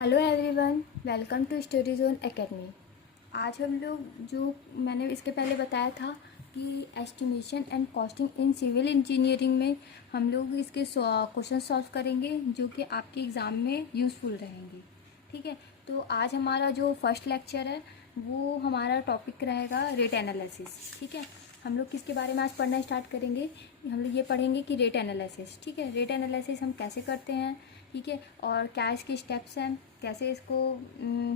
Hello everyone, welcome to study zone academy. आज हम लोग जो मैंने इसके पहले बताया था कि estimation and costing in civil engineering में हम लोग इसके क्वेश्चन सॉल्व करेंगे जो कि आपके एग्ज़ाम में यूज़फुल रहेंगे। ठीक है, तो आज हमारा जो फर्स्ट लेक्चर है वो हमारा टॉपिक रहेगा रेट एनालिसिस। ठीक है, हम लोग किसके बारे में आज पढ़ना स्टार्ट करेंगे, हम लोग ये पढ़ेंगे कि रेट एनालिसिस। ठीक है, रेट एनालिसिस हम कैसे करते हैं, ठीक है, और क्या इसके स्टेप्स हैं, कैसे इसको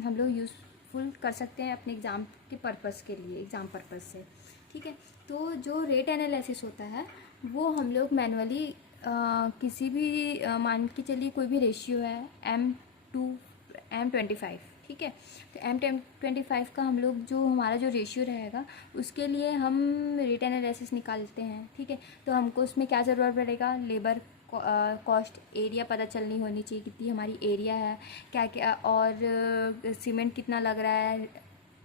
हम लोग यूज़फुल कर सकते हैं अपने एग्ज़ाम के पर्पस के लिए, एग्ज़ाम पर्पस से। ठीक है, तो जो रेट एनालिसिस होता है वो हम लोग मैनुअली किसी भी मान के चलिए कोई भी रेशियो है M25, ठीक है, तो M25 का हम लोग जो हमारा जो रेशियो रहेगा उसके लिए हम रेट एनालिसिस निकालते हैं। ठीक है, तो हमको उसमें क्या ज़रूरत पड़ेगा, लेबर कॉस्ट, एरिया पता चलनी होनी चाहिए, कितनी हमारी एरिया है, क्या क्या, और सीमेंट कितना लग रहा है,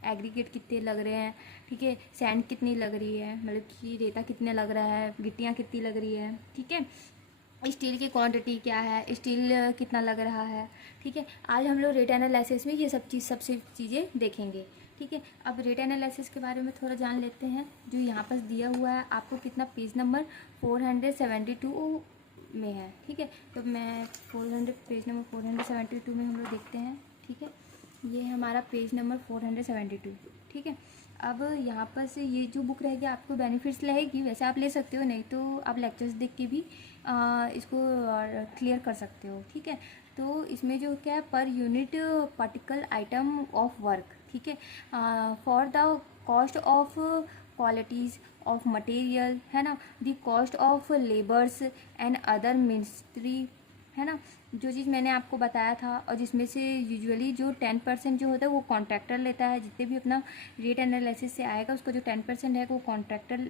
एग्रीगेट कितने लग रहे हैं, ठीक है, सैंड कितनी लग रही है, मतलब कि रेता कितने लग रहा है, गिट्टियाँ कितनी लग रही है, ठीक है, स्टील की क्वांटिटी क्या है, स्टील कितना लग रहा है। ठीक है, आज हम लोग रेट एनालिसिस में ये सबसे चीज़ें देखेंगे। ठीक है, अब रेट एनालिसिस के बारे में थोड़ा जान लेते हैं। जो यहाँ पर दिया हुआ है आपको कितना, पेज नंबर 472 में है। ठीक है, तो मैं पेज नंबर 472 में हम लोग देखते हैं। ठीक है, ये हमारा पेज नंबर 472। ठीक है, अब यहाँ पर से ये जो बुक रहेगी आपको बेनिफिट्स रहेगी, वैसे आप ले सकते हो, नहीं तो आप लेक्चर्स देख के भी इसको क्लियर कर सकते हो। ठीक है, तो इसमें जो क्या है, per unit particle item of work, ठीक है, for the cost of qualities of material, है ना, the cost of labours and other ministry, है ना, जो चीज़ मैंने आपको बताया था, और जिसमें से यूजुअली जो 10% जो होता है वो कॉन्ट्रैक्टर लेता है। जितने भी अपना रेट एनालिसिस से आएगा उसका जो 10% है वो कॉन्ट्रैक्टर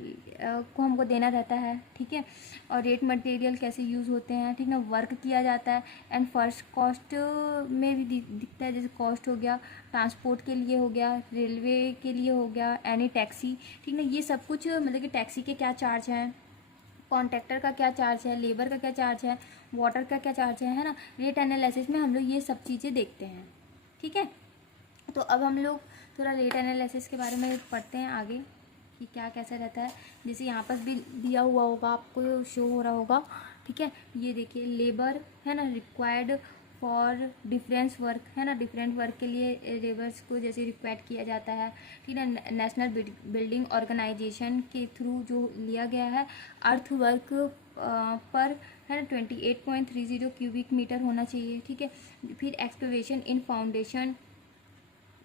को हमको देना रहता है। ठीक है, और रेट मटेरियल कैसे यूज़ होते हैं, ठीक ना, वर्क किया जाता है, एंड फर्स्ट कॉस्ट में भी दिखता है, जैसे कॉस्ट हो गया, ट्रांसपोर्ट के लिए हो गया, रेलवे के लिए हो गया, एनी टैक्सी, ठीक ना, ये सब कुछ, मतलब कि टैक्सी के क्या चार्ज हैं, कॉन्ट्रैक्टर का क्या चार्ज है, लेबर का क्या चार्ज है, वाटर का क्या चार्ज है ना, रेट एनालिसिस में हम लोग ये सब चीज़ें देखते हैं। ठीक है, तो अब हम लोग थोड़ा रेट एनालिसिस के बारे में पढ़ते हैं आगे कि क्या कैसा रहता है। जैसे यहाँ पर भी दिया हुआ होगा, आपको शो हो रहा होगा। ठीक है, ये देखिए, लेबर है ना, रिक्वायर्ड फॉर डिफरेंस वर्क, है ना, डिफरेंट वर्क के लिए लेबर्स को जैसे रिक्वायर्ड किया जाता है। ठीक है, नेशनल बिल्डिंग ऑर्गेनाइजेशन के थ्रू जो लिया गया है, अर्थ वर्क पर, है ना, 28.30 क्यूबिक मीटर होना चाहिए। ठीक है, फिर एक्सकवेशन इन फाउंडेशन,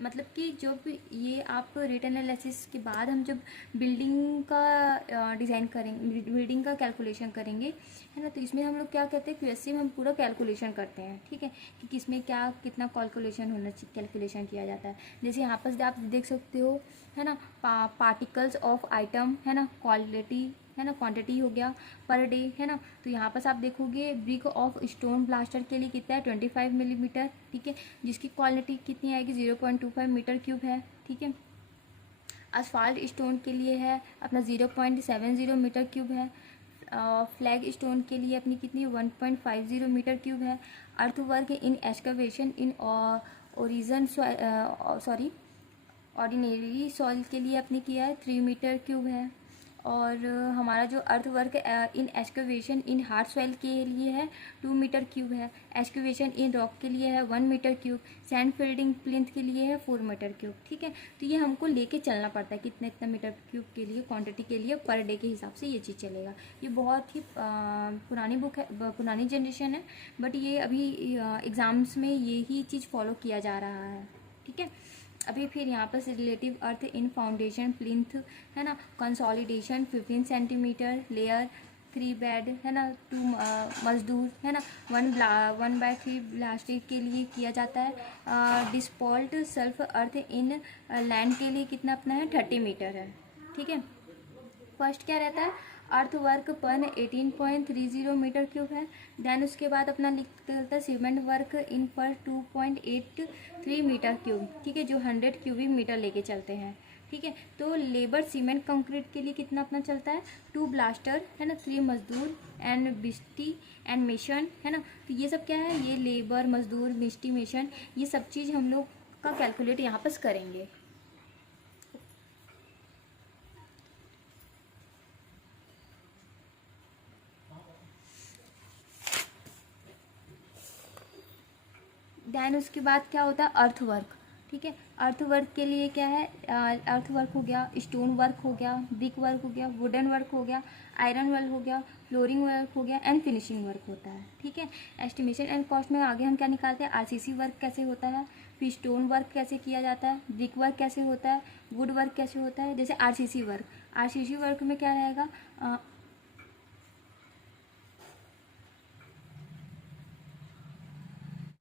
मतलब कि जब ये आप रेट एनालिसिस के बाद हम जब बिल्डिंग का डिज़ाइन करेंगे, बिल्डिंग का कैलकुलेशन करेंगे, है ना, तो इसमें हम लोग क्या कहते हैं, क्यूएससी में हम पूरा कैलकुलेशन करते हैं। ठीक है, कि किसमें क्या कितना कैलकुलेशन होना चाहिए, कैलकुलेशन किया जाता है। जैसे यहाँ पर आप देख सकते हो, है ना, पार्टिकल्स ऑफ आइटम, है ना, क्वालिटी, है ना, क्वांटिटी हो गया पर डे, है ना, तो यहाँ पर आप देखोगे ब्रिक ऑफ स्टोन प्लास्टर के लिए कितना है, 25 मिलीमीटर। ठीक है, जिसकी क्वालिटी कितनी आएगी, 0.25 मीटर क्यूब है। ठीक है, असफाल्ट स्टोन के लिए है अपना 0.70 मीटर क्यूब है। फ्लैग स्टोन के लिए अपनी कितनी, 1.50 मीटर क्यूब है। Earthwork in excavation in origin ordinary soil के लिए अपने किया है 3 मीटर क्यूब है। और हमारा जो earthwork in excavation in hard soil के लिए है 2 मीटर क्यूब है। एक्सकवेशन इन रॉक के लिए है 1 metre cube. Sand filling plinth के लिए है 4 मीटर क्यूब। ठीक है, तो ये हमको लेके चलना पड़ता है कितना इतना मीटर क्यूब के लिए, क्वांटिटी के लिए, पर डे के हिसाब से ये चीज़ चलेगा। ये बहुत ही पुरानी बुक है, पुरानी जनरेशन है, बट ये अभी एग्ज़ाम्स में यही चीज़ फॉलो किया जा रहा है। ठीक है, अभी फिर यहाँ पर रिलेटिव अर्थ इन फाउंडेशन प्लिंथ, है ना, कंसोलिडेशन 15 सेंटीमीटर, लेयर 3 बेड, है ना, 2 मजदूर, है ना, 1/3 ब्लास्टिक के लिए किया जाता है। डिस्पॉल्ट सेल्फ अर्थ इन लैंड के लिए कितना अपना है, 30 मीटर है। ठीक है, फर्स्ट क्या रहता है, अर्थ वर्क पर 18.30 मीटर क्यूब है। देन उसके बाद अपना निकलता है सीमेंट वर्क इन पर 2.83 मीटर क्यूब। ठीक है, जो 100 क्यूबिक मीटर लेके चलते हैं। ठीक है। तो लेबर सीमेंट कंक्रीट के लिए कितना अपना चलता है, 2 ब्लास्टर है ना, 3 मजदूर एंड मिस्त्री एंड मेशन है ना। तो ये सब क्या है, ये लेबर, मजदूर, मिस्त्री, मेशन, ये सब चीज़ हम लोग का कैलकुलेट यहाँ पर करेंगे। देन उसके बाद क्या होता है, अर्थ वर्क। ठीक है, अर्थ वर्क के लिए क्या है, अर्थ वर्क हो गया, स्टोन वर्क हो गया, ब्रिक वर्क हो गया, वुडन वर्क हो गया, आयरन वर्क हो गया, फ्लोरिंग वर्क हो गया एंड फिनिशिंग वर्क होता है। ठीक है, एस्टिमेशन एंड कॉस्ट में आगे हम क्या निकालते हैं, आरसीसी वर्क कैसे होता है, फिर स्टोन वर्क कैसे किया जाता है, ब्रिक वर्क कैसे होता है, वुड वर्क कैसे होता है। जैसे आरसीसी वर्क में क्या रहेगा,